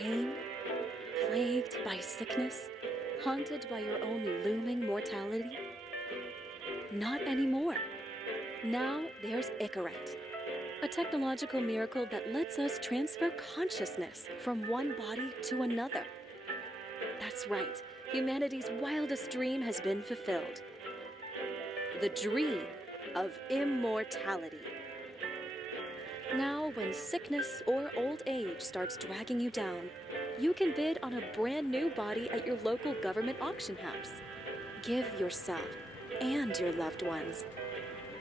pain? Plagued by sickness? Haunted by your own looming mortality? Not anymore. Now there's ICARET, a technological miracle that lets us transfer consciousness from one body to another. That's right, humanity's wildest dream has been fulfilled. The dream of immortality. Now, when sickness or old age starts dragging you down, you can bid on a brand new body at your local government auction house. Give yourself and your loved ones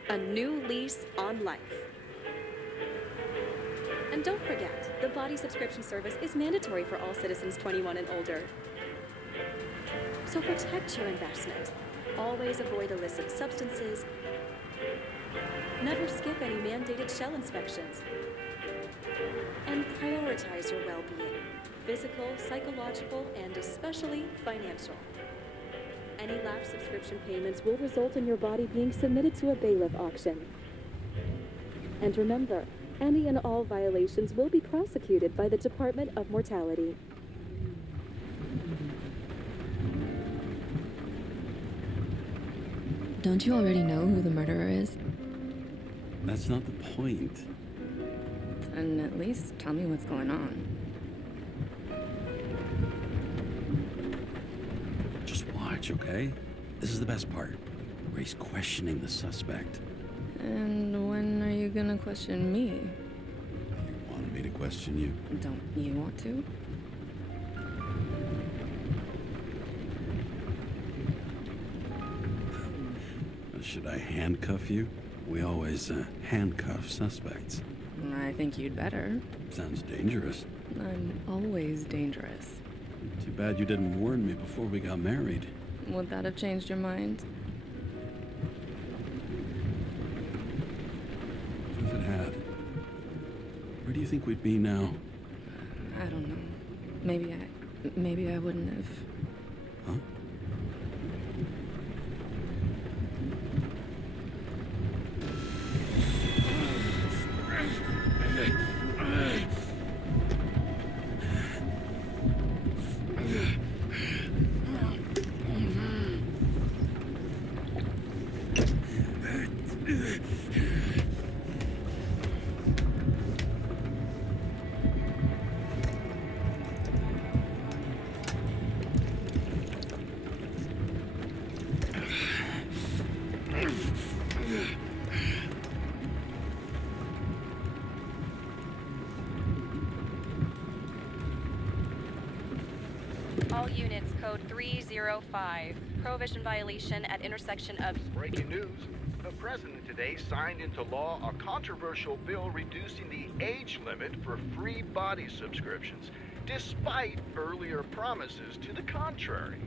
a new lease on life. And don't forget, the body subscription service is mandatory for all citizens 21 and older. So protect your investment. Always avoid illicit substances. Never skip any mandated shell inspections. And prioritize your well-being, physical, psychological, and especially financial. Any lapsed subscription payments will result in your body being submitted to a bailiff auction. And remember, any and all violations will be prosecuted by the Department of Mortality. Don't you already know who the murderer is? That's not the point. And at least tell me what's going on. Just watch, okay? This is the best part, where he's questioning the suspect. And when are you gonna question me? You wanted me to question you? Don't you want to? Should I handcuff you? We always handcuff suspects. I think you'd better. Sounds dangerous. I'm always dangerous. Too bad you didn't warn me before we got married. Would that have changed your mind? If it had, where do you think we'd be now? I don't know. Maybe I wouldn't have. Huh? All units, code 305. Prohibition violation at intersection of... Breaking news. The president today signed into law a controversial bill reducing the age limit for free body subscriptions, despite earlier promises to the contrary.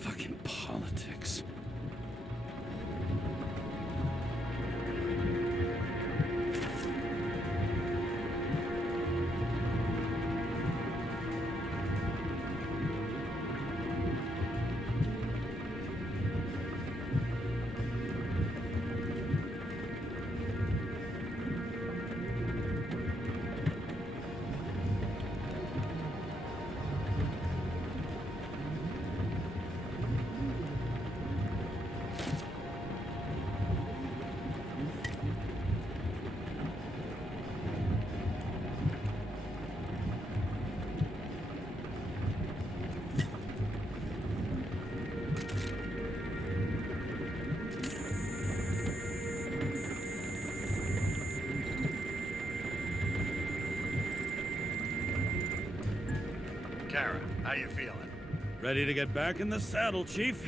Fucking politics. How you feeling? Ready to get back in the saddle, Chief.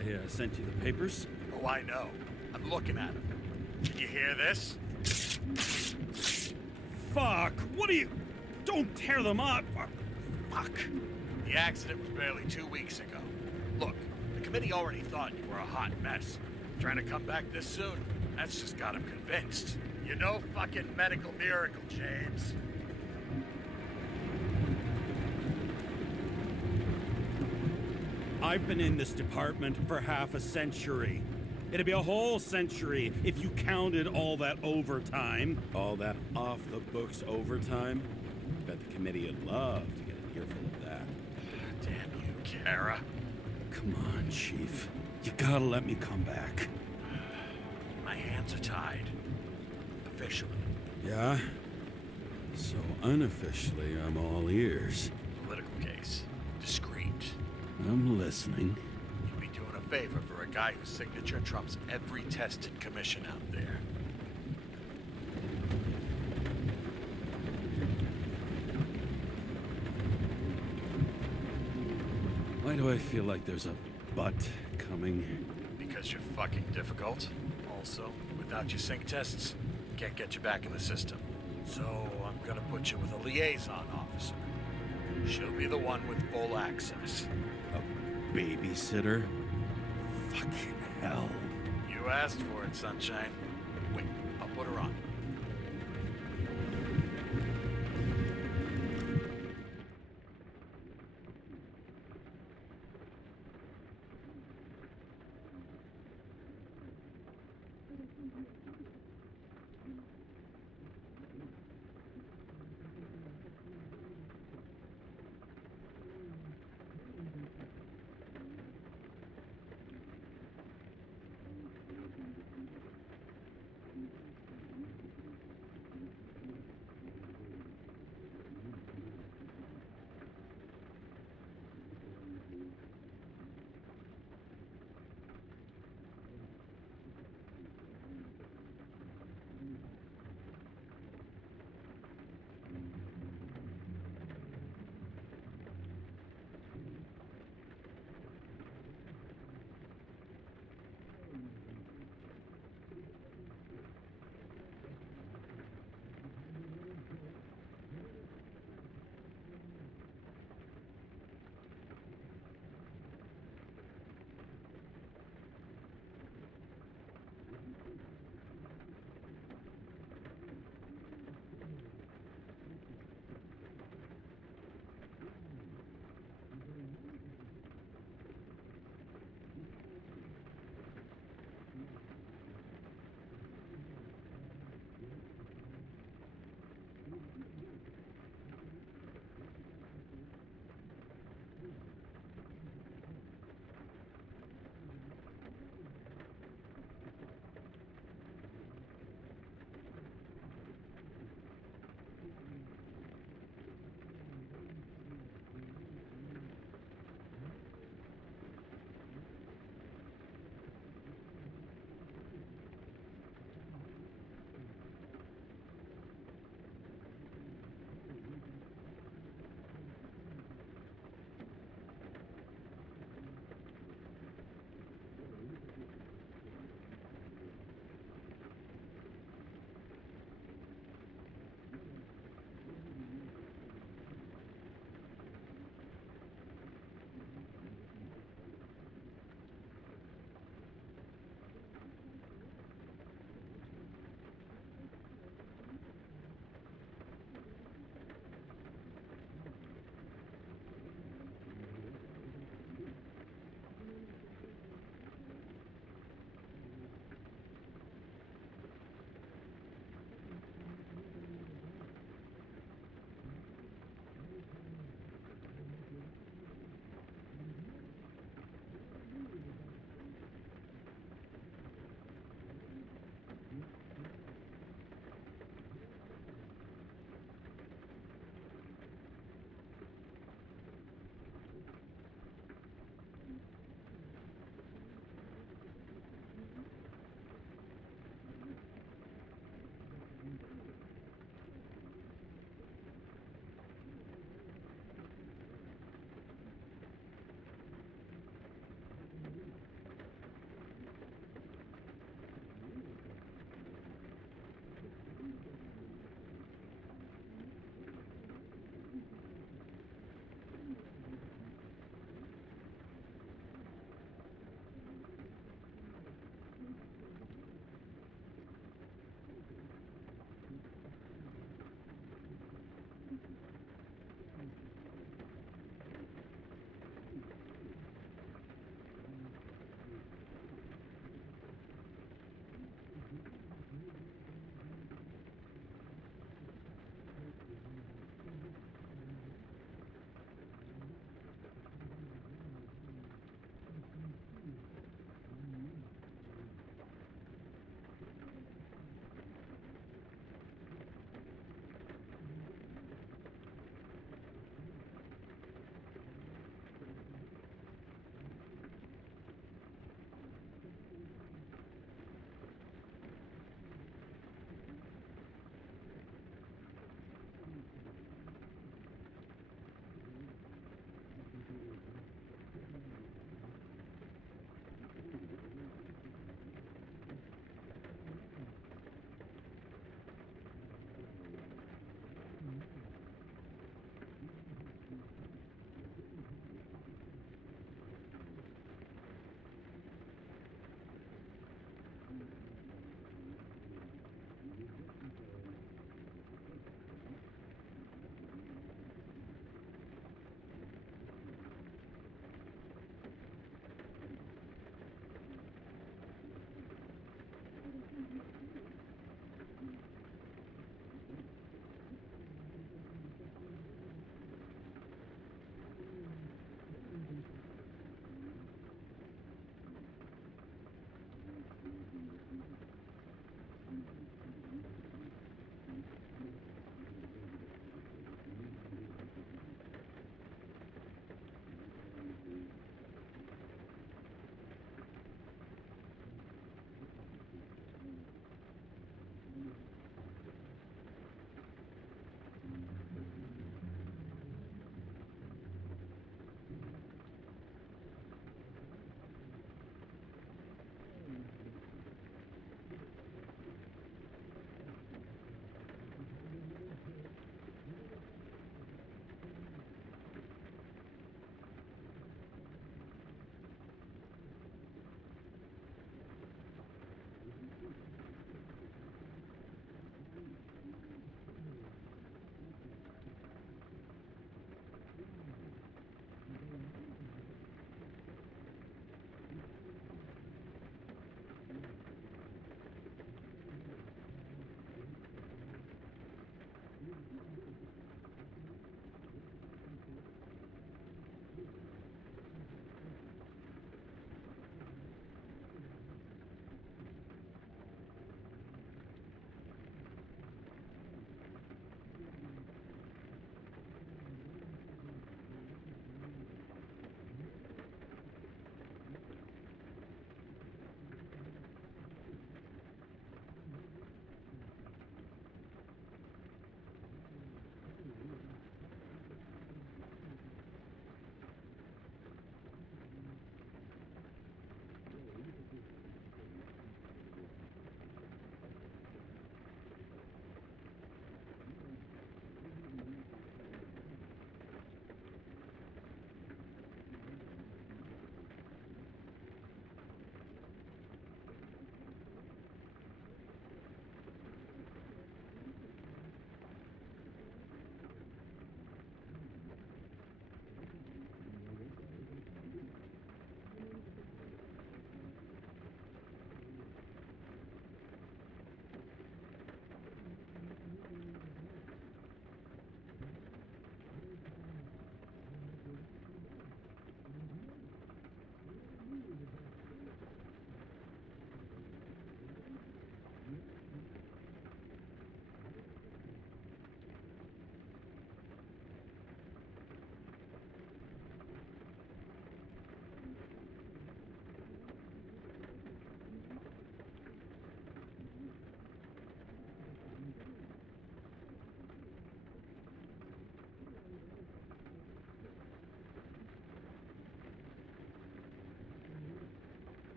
I sent you the papers. Oh, I know. I'm looking at them. Did you hear this? Fuck! What are you... Don't tear them up! Fuck! The accident was barely 2 weeks ago. Look, the committee already thought you were a hot mess. Trying to come back this soon, that's just got them convinced. You're no fucking medical miracle, James. I've been in this department for half a century. It'd be a whole century if you counted all that overtime. All that off-the-books overtime. Bet the committee would love to get a careful of that. Damn you, Kara. Come on, Chief. You gotta let me come back. My hands are tied. Officially. Yeah? So unofficially, I'm all ears. Political case. Discreet. I'm listening. You'd be doing a favor for a guy whose signature trumps every tested commission out there. Why do I feel like there's a but coming? Because you're fucking difficult. Also, without your sync tests, can't get you back in the system. So I'm gonna put you with a liaison officer. She'll be the one with full access. A babysitter? Fucking hell. You asked for it, sunshine. Wait, I'll put her on.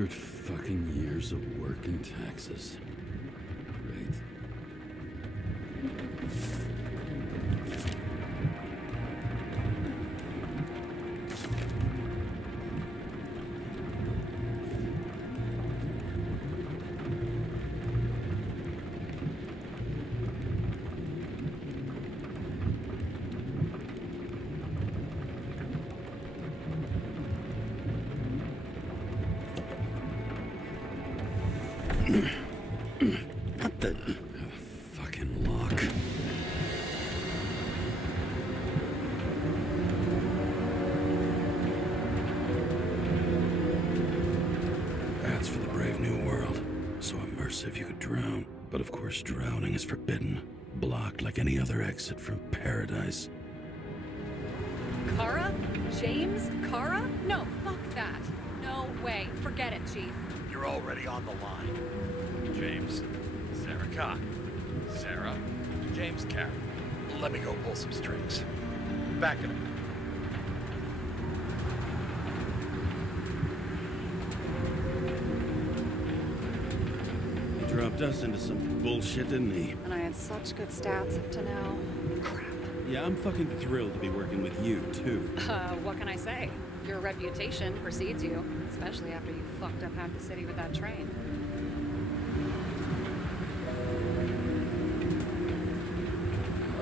100 fucking years of work and taxes. Great. What the fucking lock? That's for the brave new world. So immersive you could drown. But of course drowning is forbidden. Blocked like any other exit from paradise. Kara? James? Kara? No, fuck that. No way. Forget it, Chief. You're already on the line. James, Sarah Khan. Sarah, James Karen. Let me go pull some strings. Back it up. He dropped us into some bullshit, didn't he? And I had such good stats up to now. Crap. Yeah, I'm fucking thrilled to be working with you, too. What can I say? Your reputation precedes you, especially after you fucked up half the city with that train.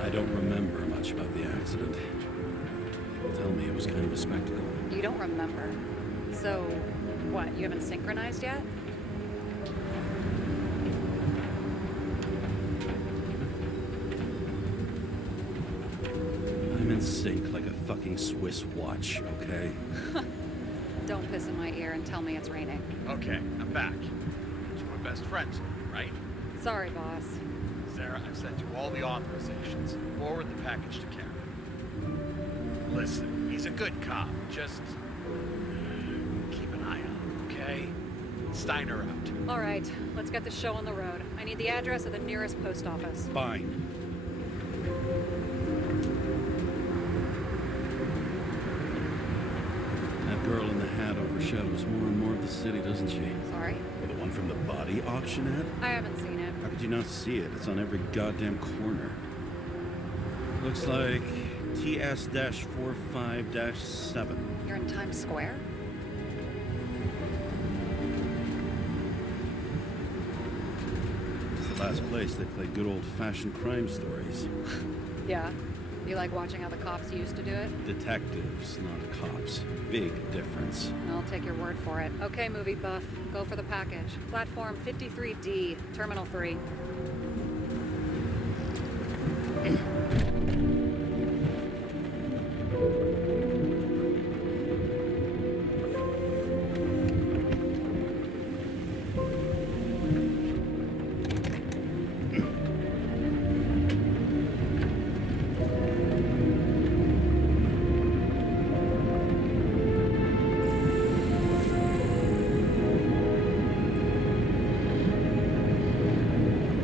I don't remember much about the accident. People tell me it was kind of a spectacle. You don't remember. So, what, you haven't synchronized yet? I'm in sync like a fucking Swiss watch, okay? Don't piss in my ear and tell me it's raining. Okay, I'm back. So we're best friends, right? Sorry, boss. Sarah, I've sent you all the authorizations. Forward the package to Karen. Listen, he's a good cop. Just keep an eye on him, okay? Steiner out. All right, let's get the show on the road. I need the address of the nearest post office. Fine. That girl in the hat overshadows more and more of the city, doesn't she? Sorry? The one from the body auction ad? I haven't seen it. How could you not see it? It's on every goddamn corner. Looks like TS-45-7. You're in Times Square? It's the last place they play good old-fashioned crime stories. Yeah. You like watching how the cops used to do it? Detectives, not cops. Big difference. I'll take your word for it. Okay, movie buff. Go for the package. Platform 53D, Terminal 3.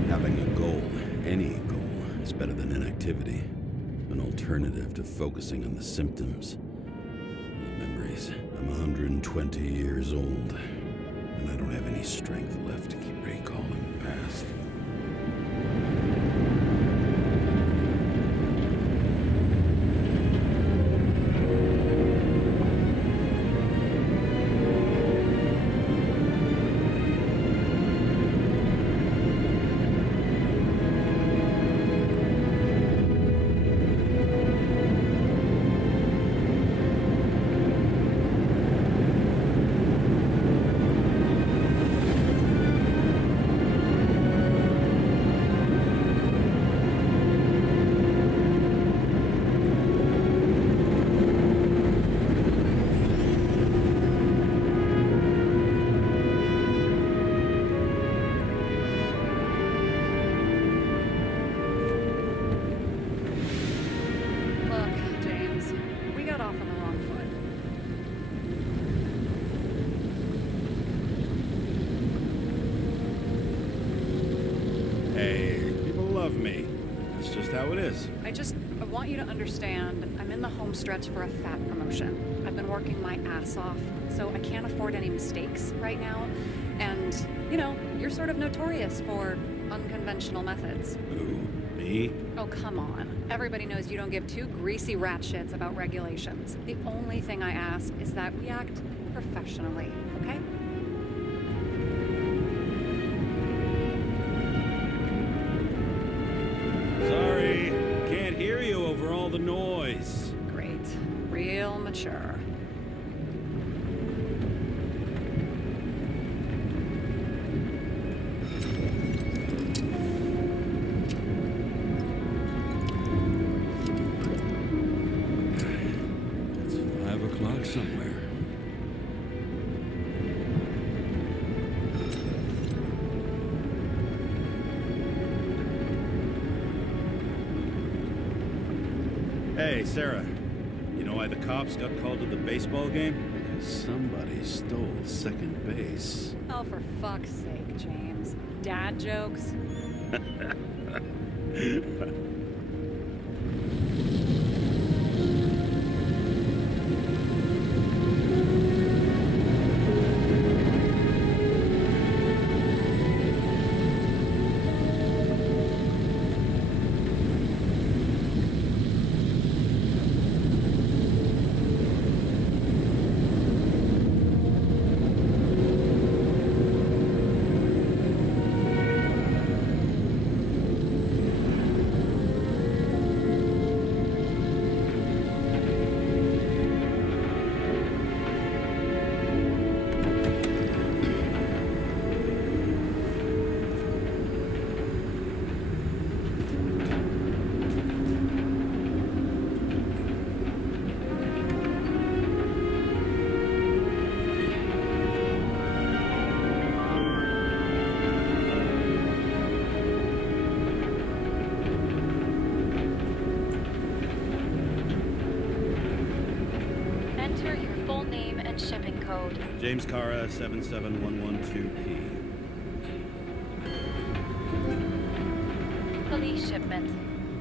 Having a goal, any goal, is better than inactivity. An alternative to focusing on the symptoms. The memories. I'm 120 years old, and I don't have any strength left to keep recalling the past. Hey, people love me. That's just how it is. I want you to understand, I'm in the home stretch for a fat promotion. I've been working my ass off, so I can't afford any mistakes right now. And, you know, you're sort of notorious for unconventional methods. Who? Me? Oh, come on. Everybody knows you don't give two greasy rat shits about regulations. The only thing I ask is that we act professionally, okay? Sorry, can't hear you over all the noise. Great. Real mature. It's 5 o'clock somewhere. Hey, Sarah. You know why the cops got called to the baseball game? Because somebody stole second base. Oh, for fuck's sake, James. Dad jokes? Enter your full name and shipping code. James Cara, 77112P. Police shipment.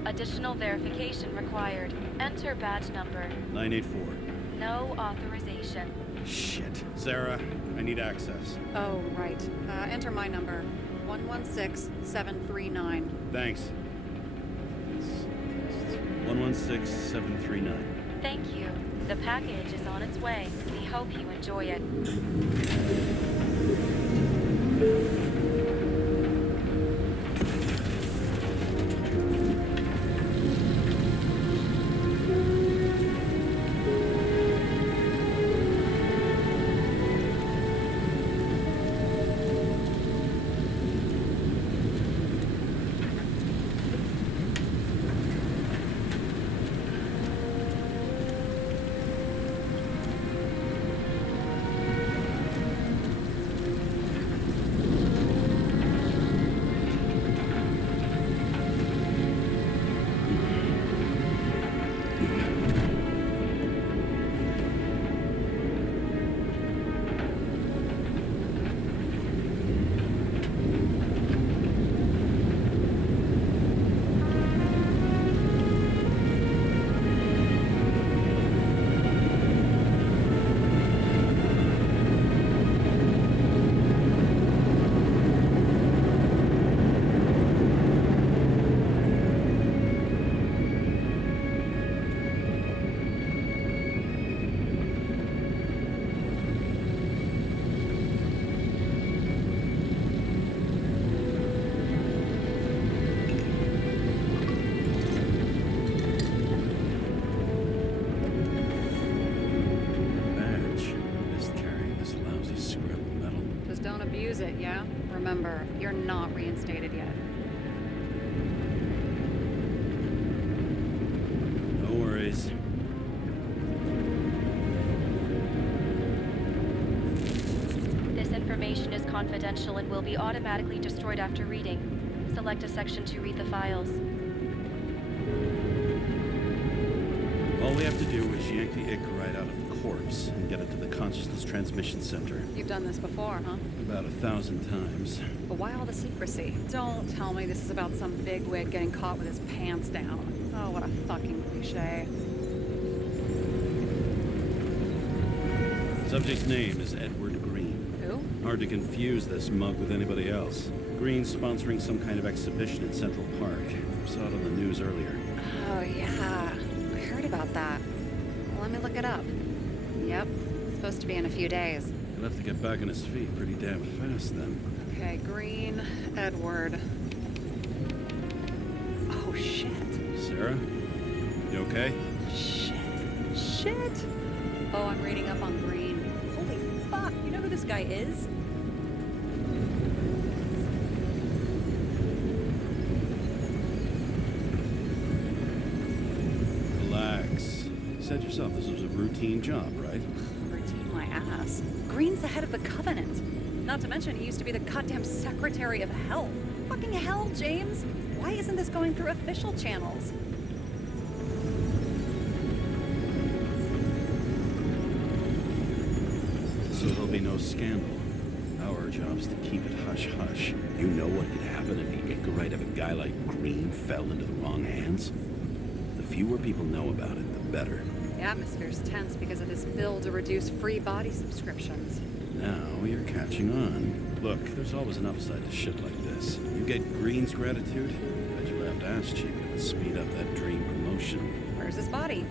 Additional verification required. Enter badge number. 984. No authorization. Shit. Sarah, I need access. Oh, right. Enter my number. 116739. Thanks. 116739. Thank you. The package is on its way. We hope you enjoy it. Abuse it, yeah? Remember, you're not reinstated yet. No worries. This information is confidential and will be automatically destroyed after reading. Select a section to read the files. All we have to do is yank the Icarite out of the corpse and get it to the consciousness transmission center. You've done this before, huh? About 1,000 times. But why all the secrecy? Don't tell me this is about some bigwig getting caught with his pants down. Oh, what a fucking cliche. Subject's name is Edward Green. Who? Hard to confuse this mug with anybody else. Green's sponsoring some kind of exhibition in Central Park. Saw it on the news earlier. Oh, yeah. I heard about that. Well, let me look it up. Yep. It's supposed to be in a few days. He'll have to get back on his feet pretty damn fast then. Okay, Green, Edward. Oh, shit. Sarah? You okay? Shit. Oh, I'm reading up on Green. Holy fuck. You know who this guy is? Relax. You said yourself this was a routine job, right? Routine my ass. Green's the head of the Covenant. Not to mention, he used to be the goddamn Secretary of Health. Fucking hell, James. Why isn't this going through official channels? So there'll be no scandal. Our job's to keep it hush-hush. You know what could happen if the Icarite of a guy like Green fell into the wrong hands? The fewer people know about it, the better. The atmosphere's tense because of this bill to reduce free body subscriptions. Now you're catching on. Look, there's always an upside to shit like this. You get Green's gratitude, bet your left ass cheek it would speed up that dream promotion. Where's his body?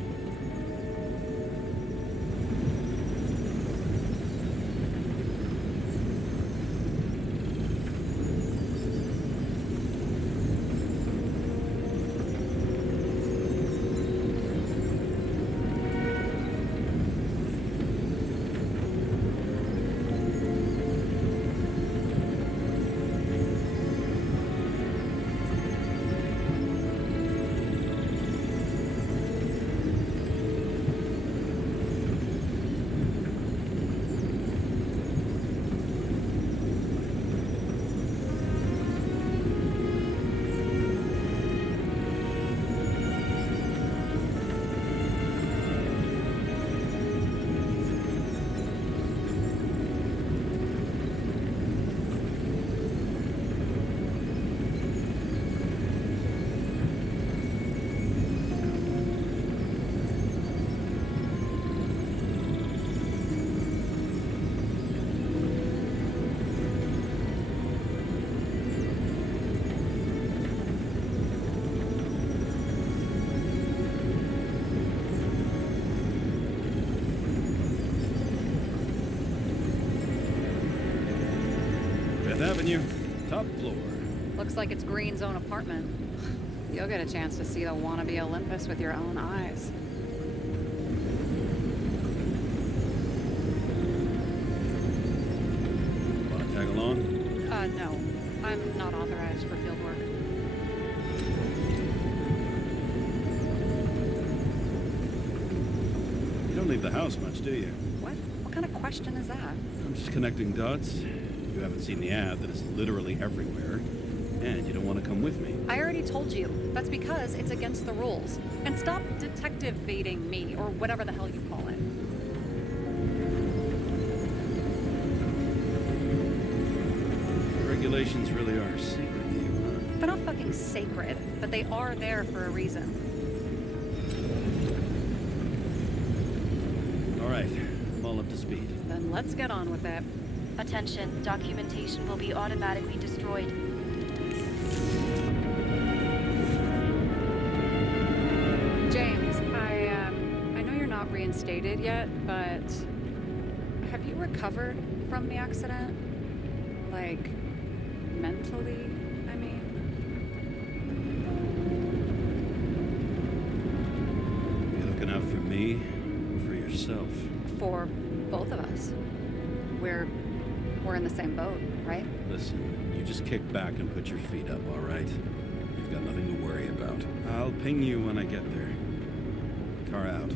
Avenue, top floor. Looks like it's Green's own apartment. You'll get a chance to see the wannabe Olympus with your own eyes. Want to tag along? No. I'm not authorized for field work. You don't leave the house much, do you? What? What kind of question is that? I'm just connecting dots. You haven't seen the ad that is literally everywhere, and you don't want to come with me. I already told you. That's because it's against the rules. And stop detective-baiting me, or whatever the hell you call it. The regulations really are secret to you, huh? They're not fucking sacred, but they are there for a reason. All right, I'm all up to speed. Then let's get on with it. Attention, documentation will be automatically destroyed. James, I know you're not reinstated yet, but have you recovered from the accident? Like, mentally, I mean? You looking out for me or for yourself? For both of us. We're in the same boat, right? Listen, you just kick back and put your feet up, all right? You've got nothing to worry about. I'll ping you when I get there. Car out.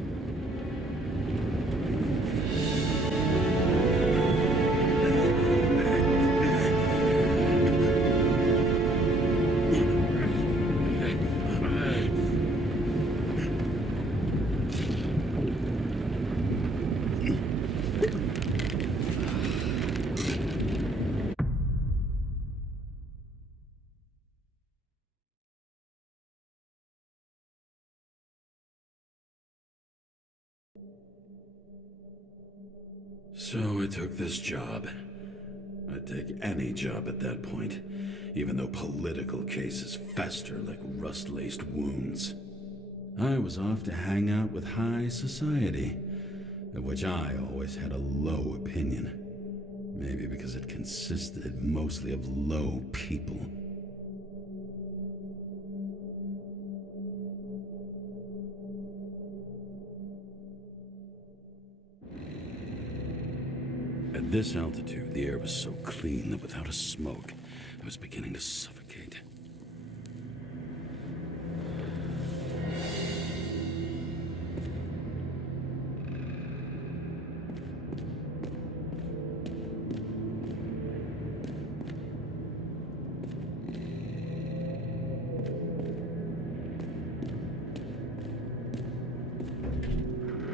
So I took this job. I'd take any job at that point, even though political cases fester like rust-laced wounds. I was off to hang out with high society, of which I always had a low opinion. Maybe because it consisted mostly of low people. At this altitude, the air was so clean that without a smoke, I was beginning to suffocate.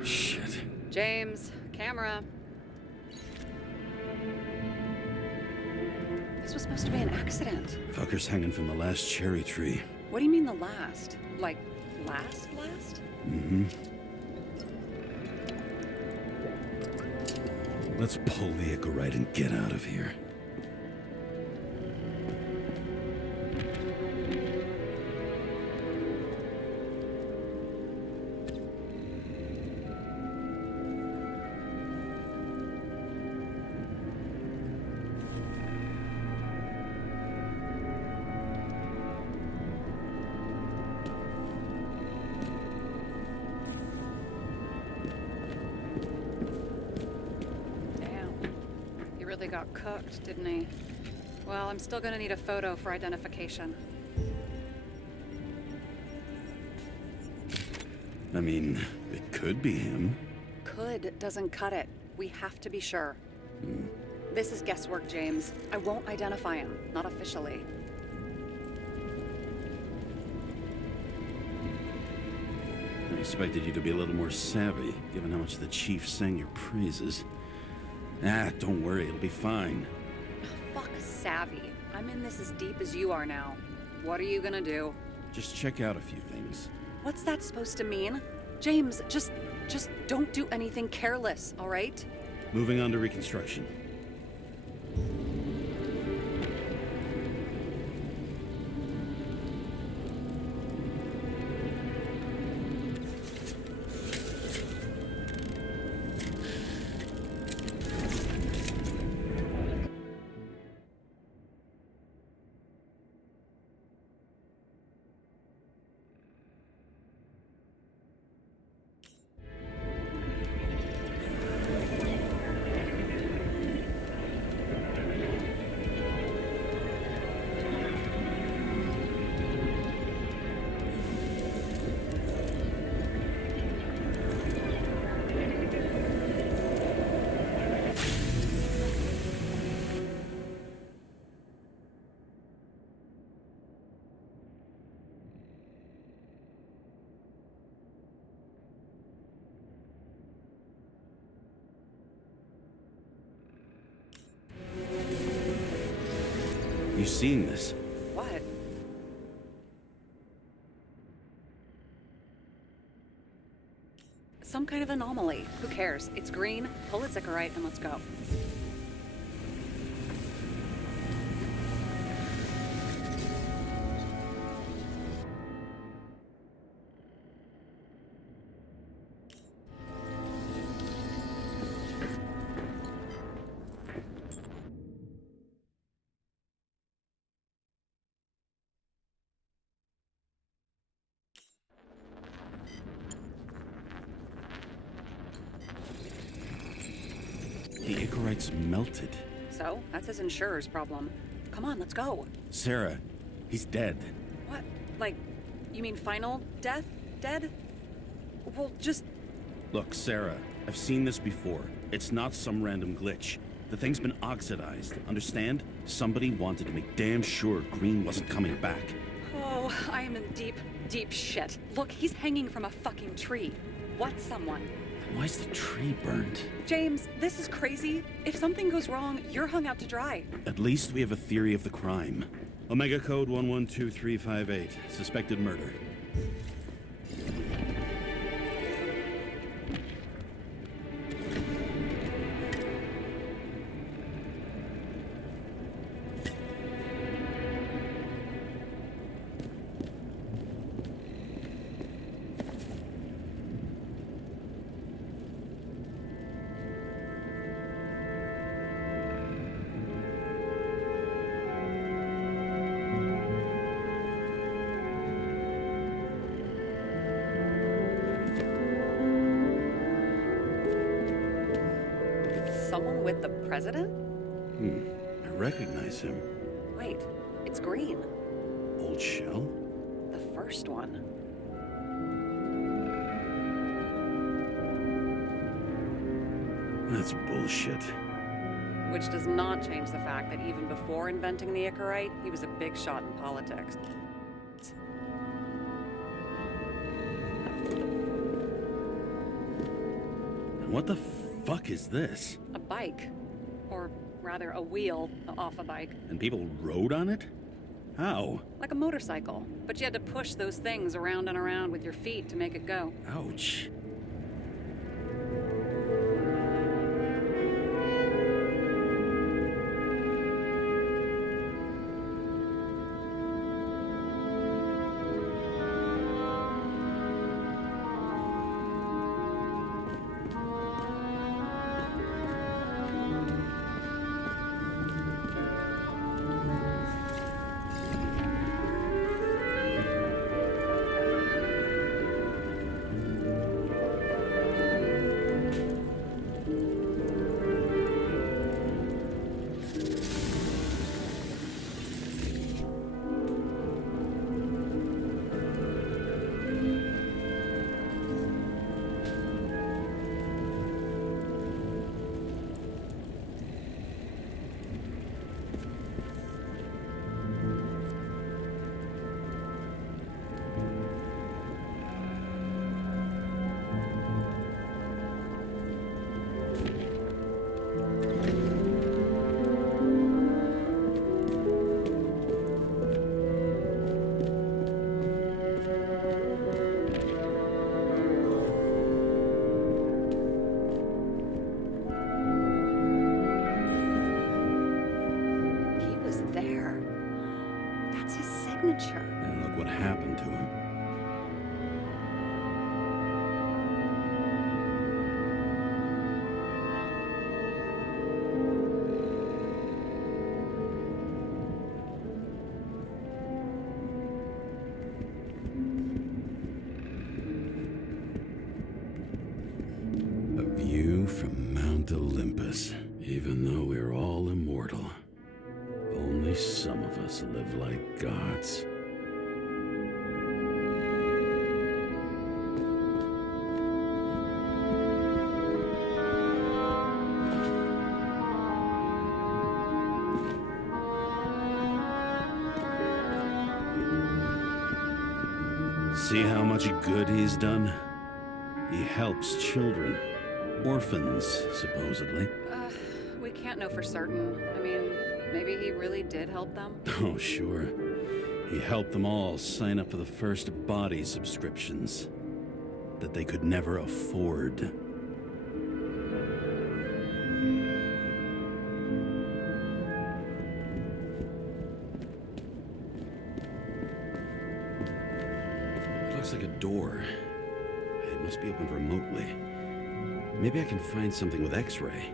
Shit. James, camera. This was supposed to be an accident. Fucker's hanging from the last cherry tree. What do you mean the last? Like, last? Mm-hmm. Let's pull the Icarite and get out of here. Got cooked, didn't he? Well, I'm still gonna need a photo for identification. I mean, it could be him. Could doesn't cut it. We have to be sure. This is guesswork, James. I won't identify him, not officially. I expected you to be a little more savvy, given how much the chief sang your praises. Don't worry, it'll be fine. Fuck savvy. I'm in this as deep as you are now. What are you gonna do? Just check out a few things. What's that supposed to mean? James, just don't do anything careless, all right? Moving on to reconstruction. You seen this? What? Some kind of anomaly. Who cares? It's green. Pull its Icarite and let's go. The Icarite's melted. So, that's his insurer's problem. Come on, let's go. Sarah, he's dead. What? Like, you mean final death? Dead? Well, just... Look, Sarah, I've seen this before. It's not some random glitch. The thing's been oxidized, understand? Somebody wanted to make damn sure Green wasn't coming back. Oh, I am in deep, deep shit. Look, he's hanging from a fucking tree. What someone? Why's the tree burned? James, this is crazy. If something goes wrong, you're hung out to dry. At least we have a theory of the crime. Omega code 112358. Suspected murder. someone with the president? I recognize him. Wait, it's green. Old shell? The first one. That's bullshit. Which does not change the fact that even before inventing the Icarite, he was a big shot in politics. What the fuck is this? A bike. Or rather, a wheel off a bike. And people rode on it? How? Like a motorcycle. But you had to push those things around and around with your feet to make it go. Ouch. Signature. And look what happened to him. A view from Mount Olympus. Even though we're all immortal, only some of us live like gods. See how much good he's done? He helps children. Orphans, supposedly. We can't know for certain. I mean, maybe he really did help them. Oh, sure. He helped them all sign up for the first body subscriptions that they could never afford. It looks like a door. It must be opened remotely. Maybe I can find something with X-ray.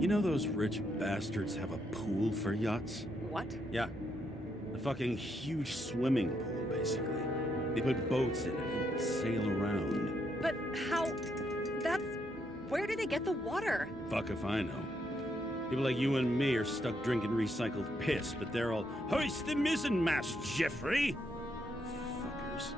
You know those rich bastards have a pool for yachts? What? Yeah. A fucking huge swimming pool, basically. They put boats in it and sail around. But how... That's... Where do they get the water? Fuck if I know. People like you and me are stuck drinking recycled piss, but they're all, hoist the mizzenmast, Jeffrey! Fuckers.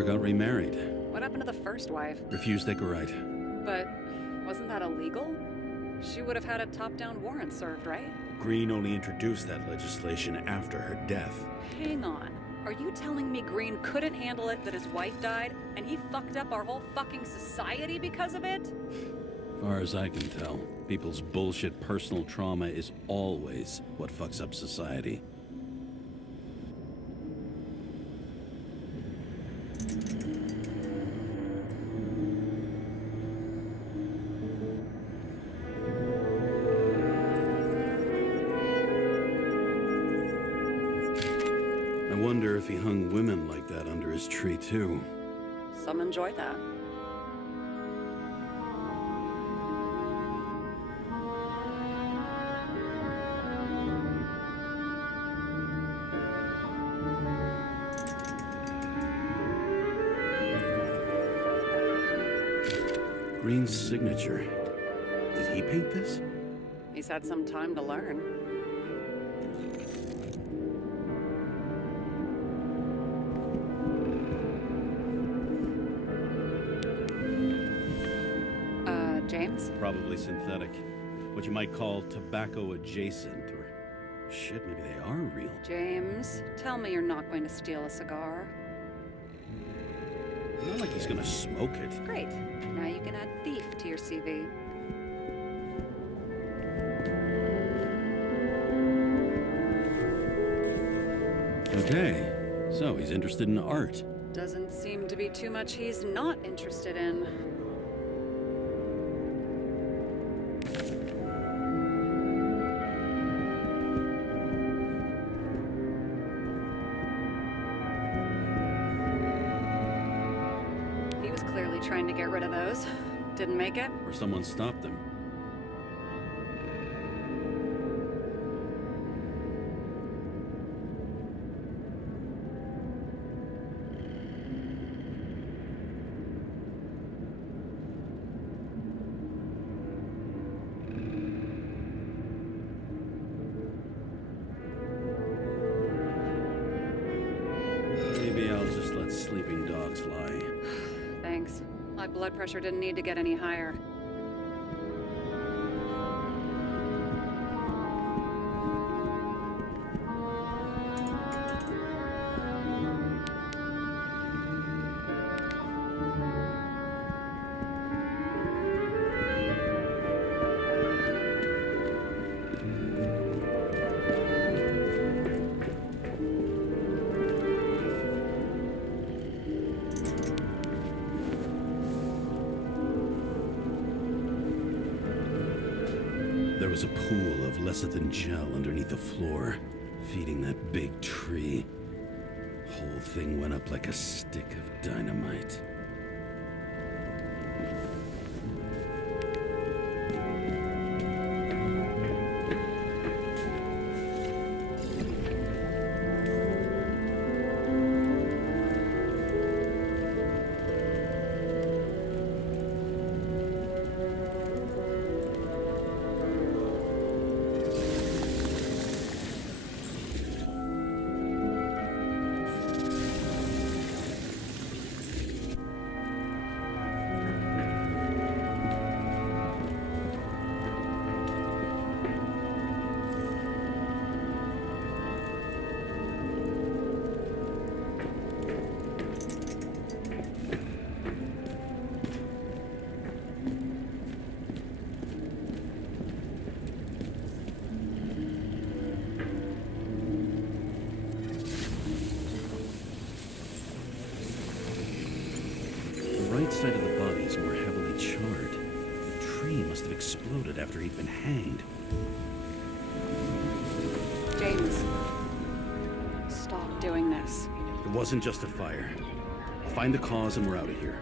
Got remarried. What happened to the first wife? Refused Egarite. But wasn't that illegal? She would have had a top-down warrant served, right? Green only introduced that legislation after her death. Hang on. Are you telling me Green couldn't handle it that his wife died, and he fucked up our whole fucking society because of it? Far as I can tell, people's bullshit personal trauma is always what fucks up society. I wonder if he hung women like that under his tree, too. Some enjoy that. Green's signature. Did he paint this? He's had some time to learn. James? Probably synthetic. What you might call tobacco adjacent, or shit, maybe they are real. James, tell me you're not going to steal a cigar. Not like he's gonna smoke it. Great. Now you can add thief to your CV. Okay, so he's interested in art. Doesn't seem to be too much he's not interested in. He was clearly trying to get rid of those. Didn't make it. Or someone stopped him. Maybe I'll just let sleeping dogs lie. Thanks. My blood pressure didn't need to get any higher. There was a pool of lecithin gel underneath the floor, feeding that big tree. Whole thing went up like a stick of dynamite. he'd been hanged. James, stop doing this. It wasn't just a fire. I'll find the cause and we're out of here.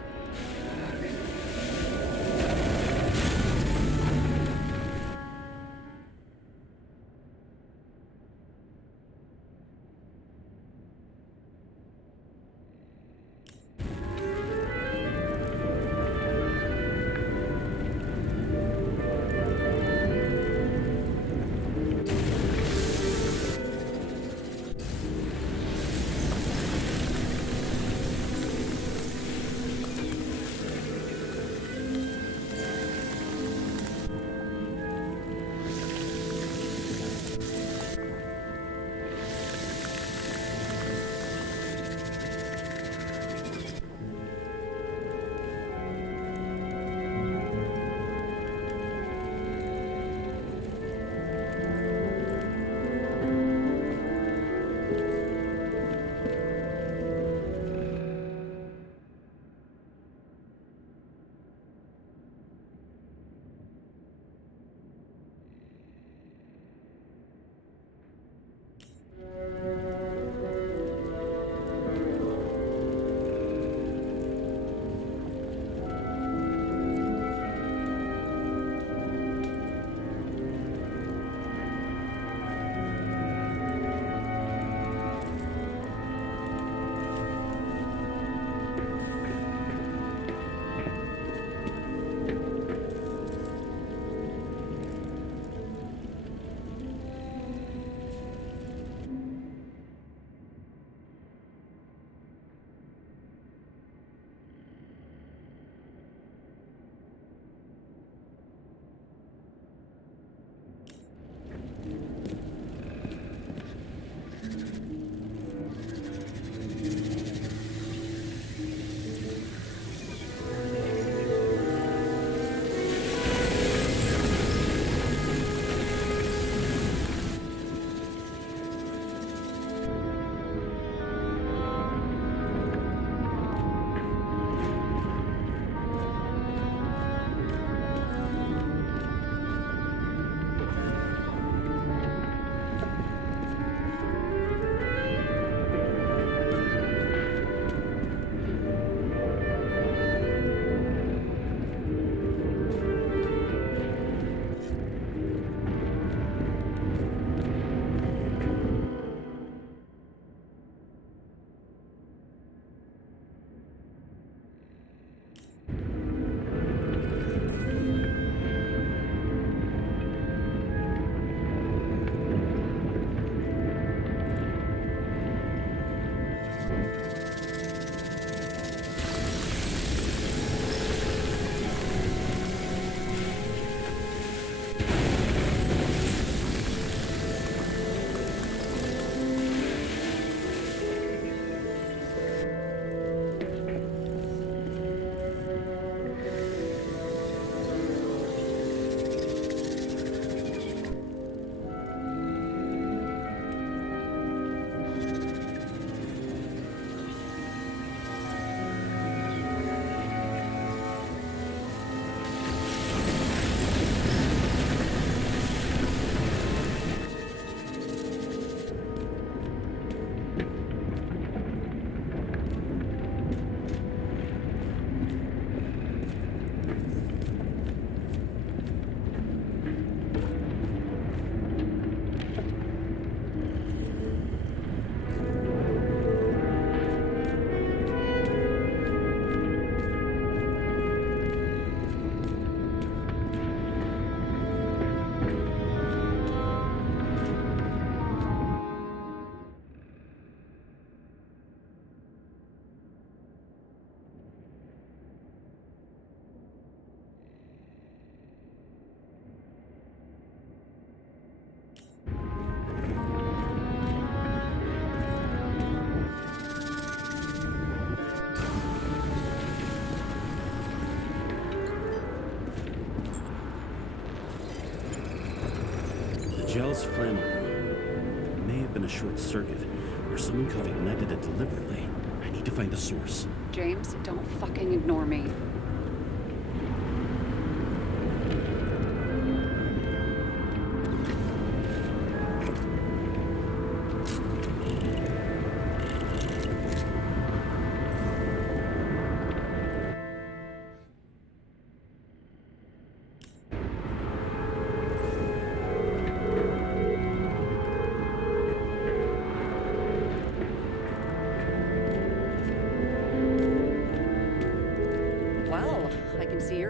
Gel's flammable. It may have been a short circuit, or someone could have ignited it deliberately. I need to find the source. James, don't fucking ignore me.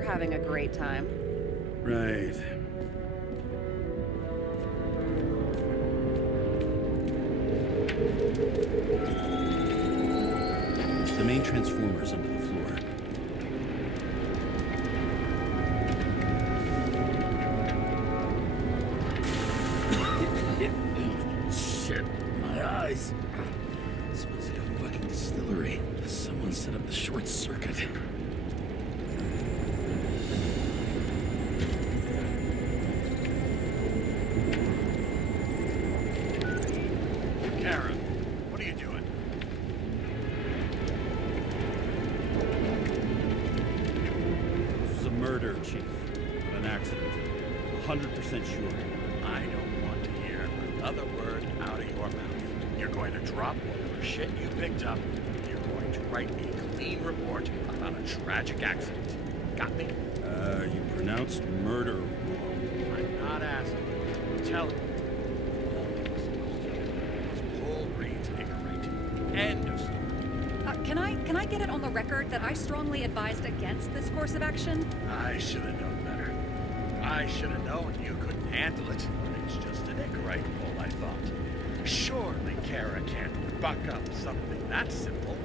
having a great time. Right. The main transformer's under the floor. Shit, my eyes. Smells like a fucking distillery. Someone set up the short circuit. Kara, what are you doing? This is a murder, Chief. Not an accident. 100% sure. I don't want to hear another word out of your mouth. You're going to drop whatever shit you picked up. You're going to write me a clean report about a tragic accident. Got me? You pronounced murder wrong. I'm not asking. Tell me. All you were supposed to do was pull Green's ignorant. End of story. Can I get it on the record that I strongly advised against this course of action? I should have known better. I should have known you couldn't handle it. It's just an Icarite, all I thought. Surely Kara can't buck up something that simple.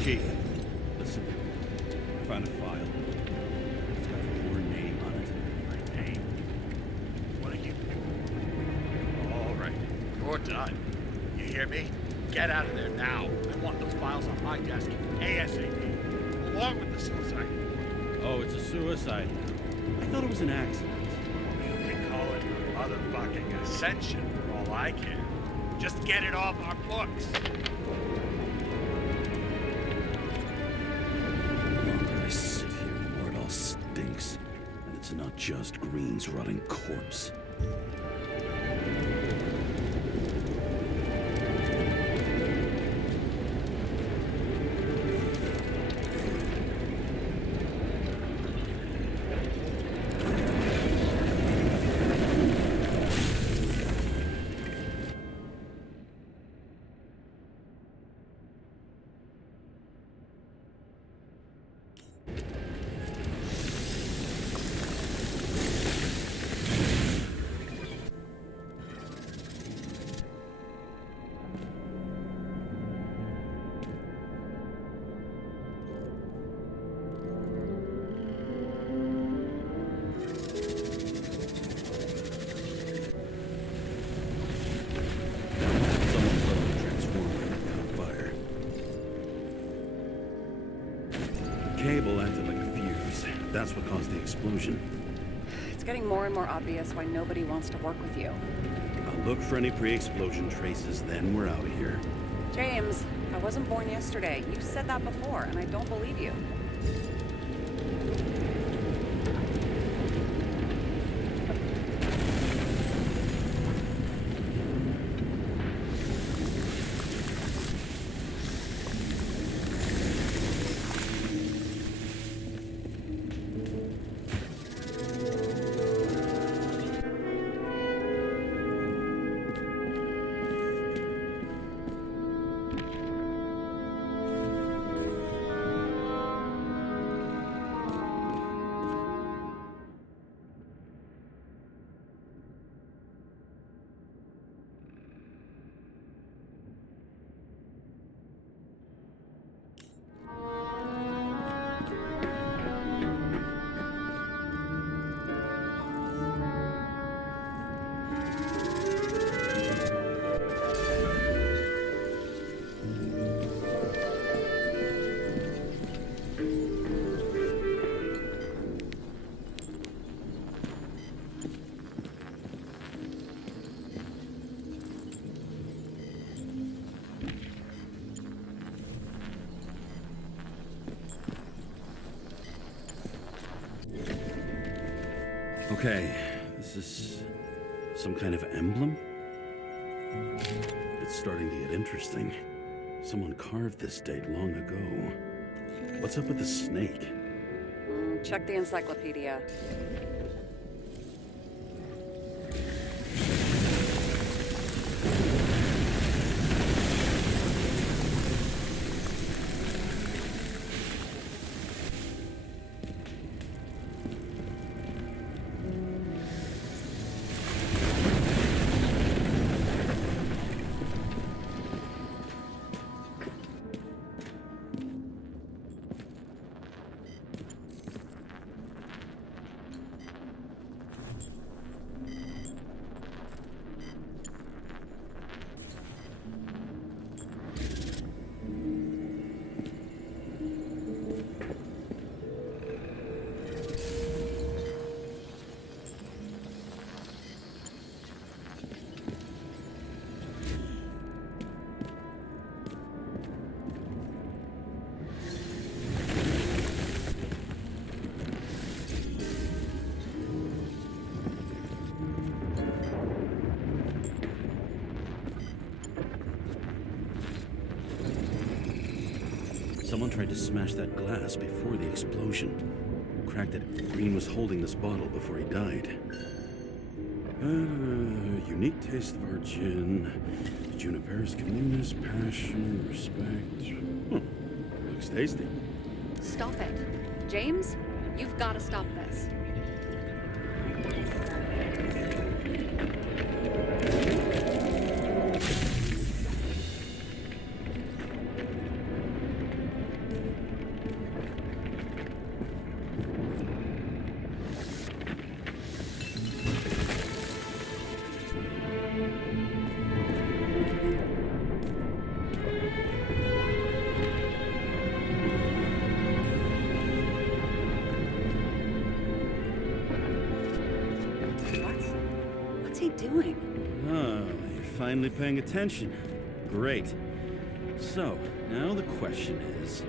Chief, listen. I found a file. It's got your name on it. My name? What are you? All right, you're done. You hear me? Get out of there now. I want those files on my desk ASAP, along with the suicide. Oh, it's a suicide. I thought it was an accident. You can call it a motherfucking ascension for all I care. Just get it off our books. The longer I sit here, the more it all stinks. And it's not just Green's rotting corpse. Cable acted like a fuse. That's what caused the explosion. It's getting more and more obvious why nobody wants to work with you. I'll look for any pre-explosion traces, then we're out of here. James, I wasn't born yesterday. You said that before, and I don't believe you. Okay, this is some kind of emblem? It's starting to get interesting. Someone carved this date long ago. What's up with the snake? Check the encyclopedia. Someone tried to smash that glass before the explosion. Cracked it. Green was holding this bottle before he died. Unique taste of our gin. Juniper's convenience, passion, respect. Looks tasty. Stop it. James, you've got to stop this. What's he doing? Oh, you're finally paying attention. Great. So, now the question is,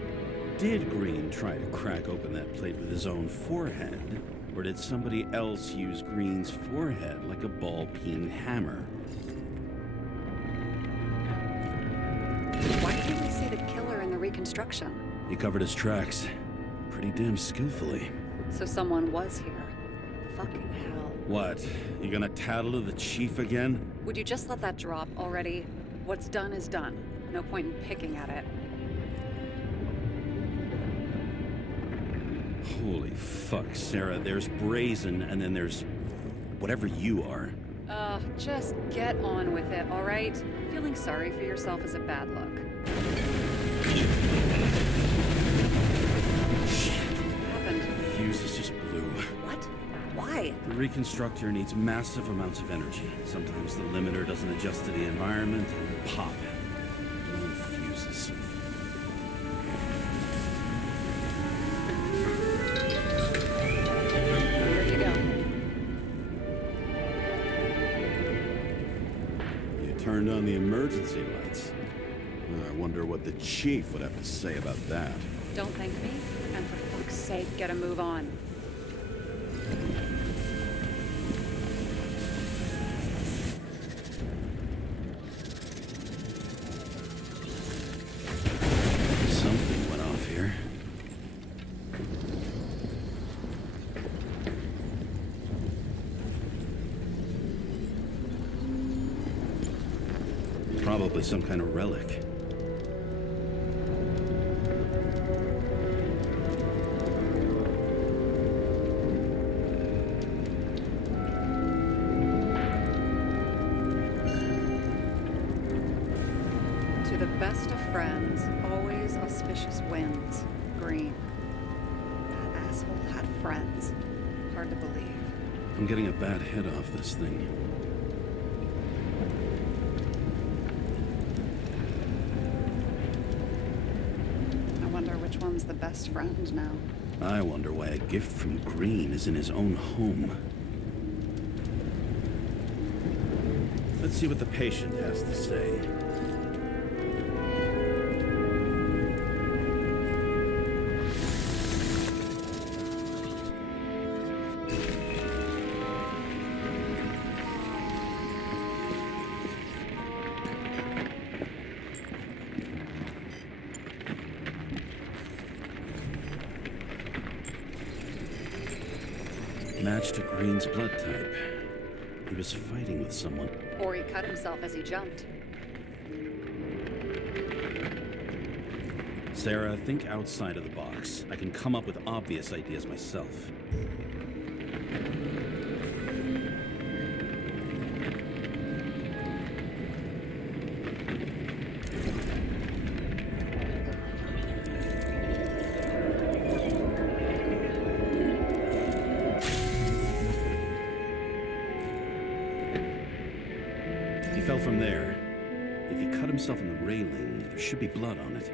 did Green try to crack open that plate with his own forehead? Or did somebody else use Green's forehead like a ball-peen hammer? Why can't we see the killer in the reconstruction? He covered his tracks pretty damn skillfully. So someone was here. Fucking hell. What? You gonna tattle to the chief again? Would you just let that drop already? What's done is done. No point in picking at it. Holy fuck, Sarah. There's brazen, and then there's whatever you are. Just get on with it, all right? Feeling sorry for yourself is a bad look. What happened? Fuse is just blue. What? Why? The reconstructor needs massive amounts of energy. Sometimes the limiter doesn't adjust to the environment, and pop. Blown fuses. Here you go. You turned on the emergency lights. I wonder what the chief would have to say about that. Don't thank me, and for fuck's sake, get a move on. Something went off here. Probably some kind of relic. To the best of friends, always auspicious winds. Green. That asshole had friends. Hard to believe. I'm getting a bad hit off this thing. I wonder which one's the best friend now. I wonder why a gift from Green is in his own home. Let's see what the patient has to say. Matched to Green's blood type. He was fighting with someone. Or he cut himself as he jumped. Sarah, think outside of the box. I can come up with obvious ideas myself. He fell from there. If he cut himself in the railing, there should be blood on it.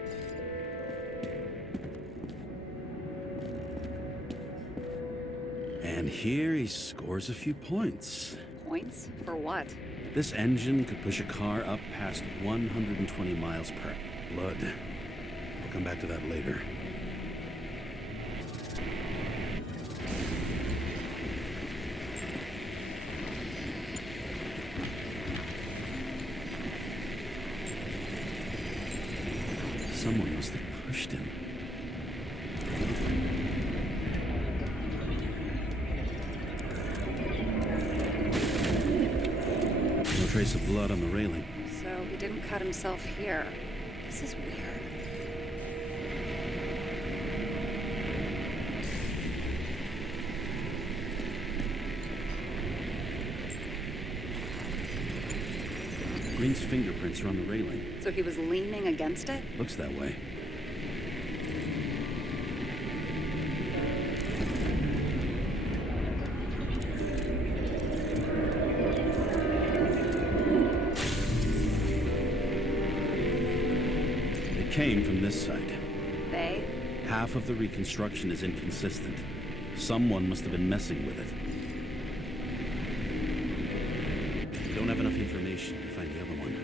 And here he scores a few points. Points? For what? This engine could push a car up past 120 miles per blood. We'll come back to that later. Someone must have pushed him. trace of blood on the railing. So he didn't cut himself here. This is weird. Green's fingerprints are on the railing. So he was leaning against it? Looks that way. It came from this side. They? Half of the reconstruction is inconsistent. Someone must have been messing with it. We don't have enough information to find the other one.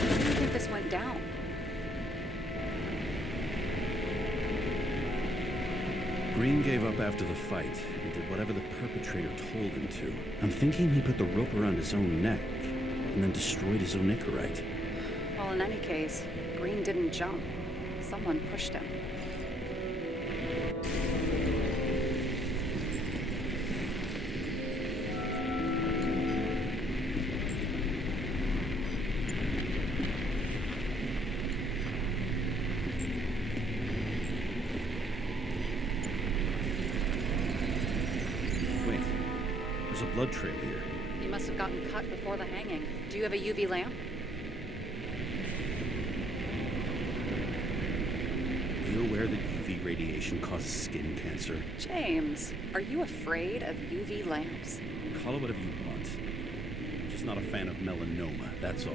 How do you think this went down? Green gave up after the fight and did whatever the perpetrator told him to. I'm thinking he put the rope around his own neck and then destroyed his own Icarite. Well, in any case, Green didn't jump. Someone pushed him. Wait, there's a blood trail here. He must have gotten cut before the hanging. Do you have a UV lamp? Are you aware that UV radiation causes skin cancer? James, are you afraid of UV lamps? Call it whatever you want. I'm just not a fan of melanoma, that's all.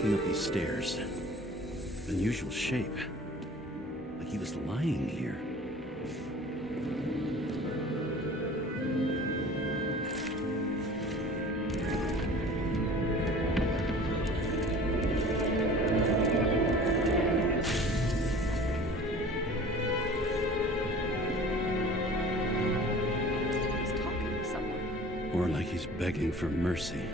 Up these stairs. Unusual shape. Like he was lying here. He's talking to someone. Or like he's begging for mercy.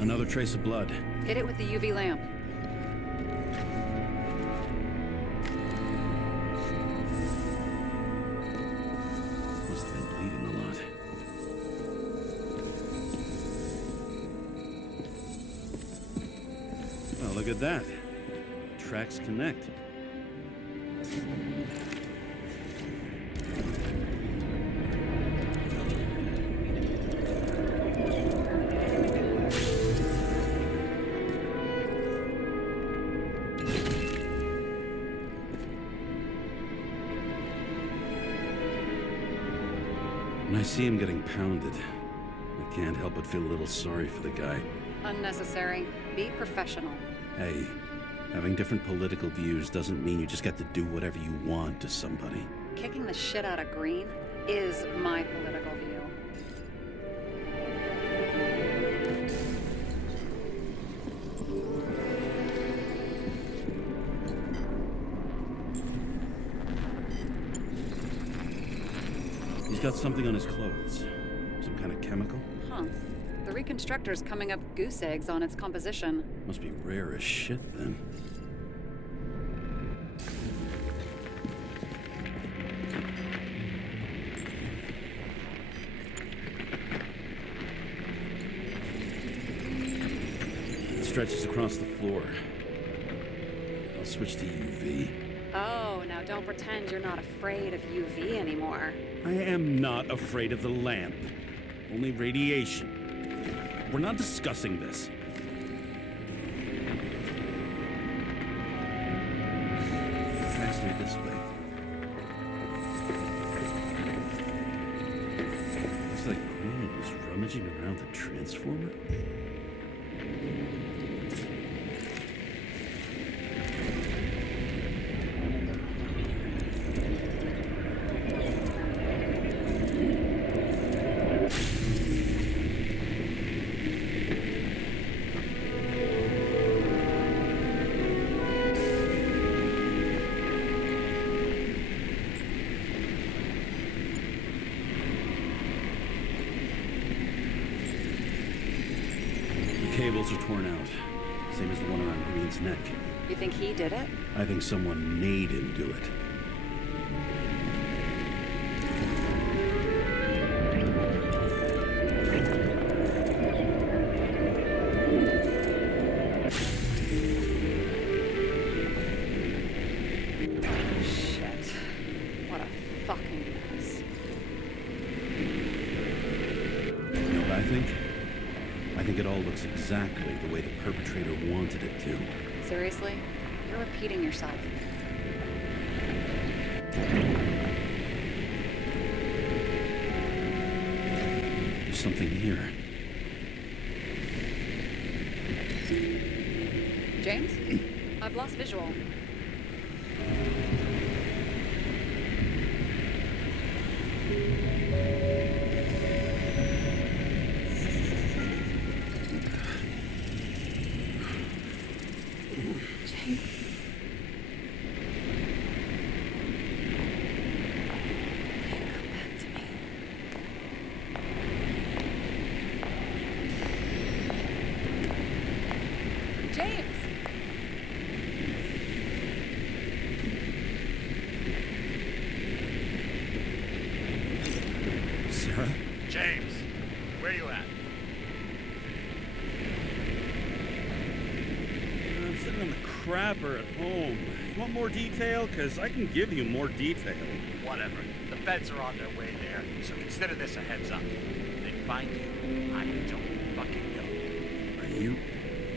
Another trace of blood. Hit it with the UV lamp. Must have been bleeding a lot. Well, look at that. Tracks connect. When I see him getting pounded, I can't help but feel a little sorry for the guy. Unnecessary. Be professional. Hey, having different political views doesn't mean you just get to do whatever you want to somebody. Kicking the shit out of Green is my political view. He's got something on his clothes. Some kind of chemical? Huh. The reconstructor's coming up goose eggs on its composition. Must be rare as shit, then. It stretches across the floor. I'll switch to UV. Oh, now don't pretend you're not afraid of UV anymore. I am not afraid of the lamp. Only radiation. We're not discussing this. Rummaging around the transformer? Cables are torn out, same as the one around Green's neck. You think he did it? I think someone made him do it. Shit. What a fucking mess. You know what I think? I think it all looks exactly the way the perpetrator wanted it to. Seriously? You're repeating yourself. There's something here. James? I've lost visual. James, where you at? I'm sitting on the crapper at home. You want more detail? Because I can give you more detail. Whatever. The feds are on their way there, so consider this a heads up. If they find you, I don't fucking know. Are you?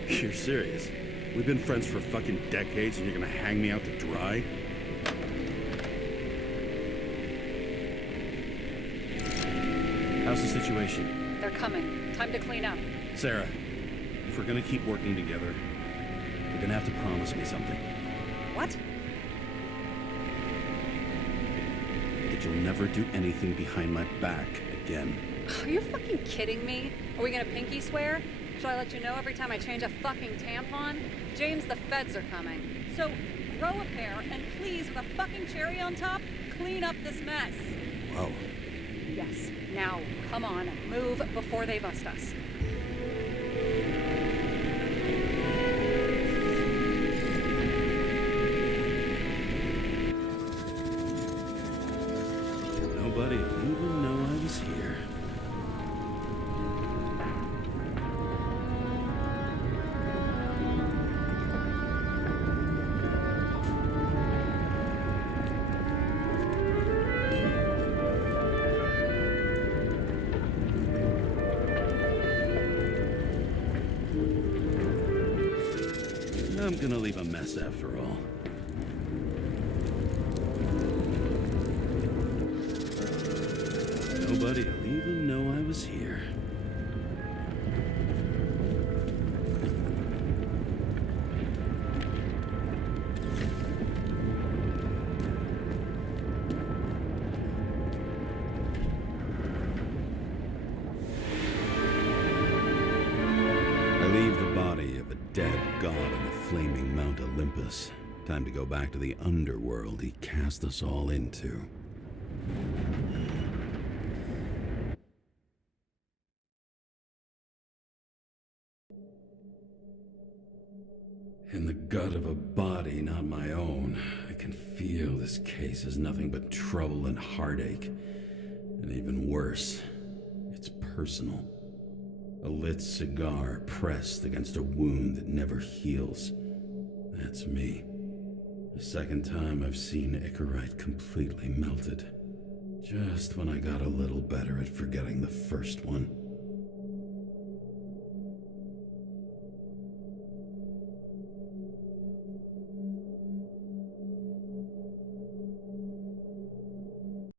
You're serious? We've been friends for fucking decades and you're gonna hang me out to dry? How's the situation? They're coming. Time to clean up. Sarah, if we're gonna keep working together, you're gonna have to promise me something. What? That you'll never do anything behind my back again. Are you fucking kidding me? Are we gonna pinky swear? Should I let you know every time I change a fucking tampon? James, the feds are coming. So, grow a pair, and please, with a fucking cherry on top, clean up this mess. Whoa. Yes. Now, come on, move before they bust us. Nobody even know I was here. I'm gonna leave a mess after all. Nobody'll even know I was here. I leave the body of a dead god on the flaming Mount Olympus. Time to go back to the underworld he cast us all into. In the gut of a body not my own, I can feel this case is nothing but trouble and heartache. And even worse, it's personal. A lit cigar pressed against a wound that never heals. That's me. The second time I've seen Icarite completely melted. Just when I got a little better at forgetting the first one.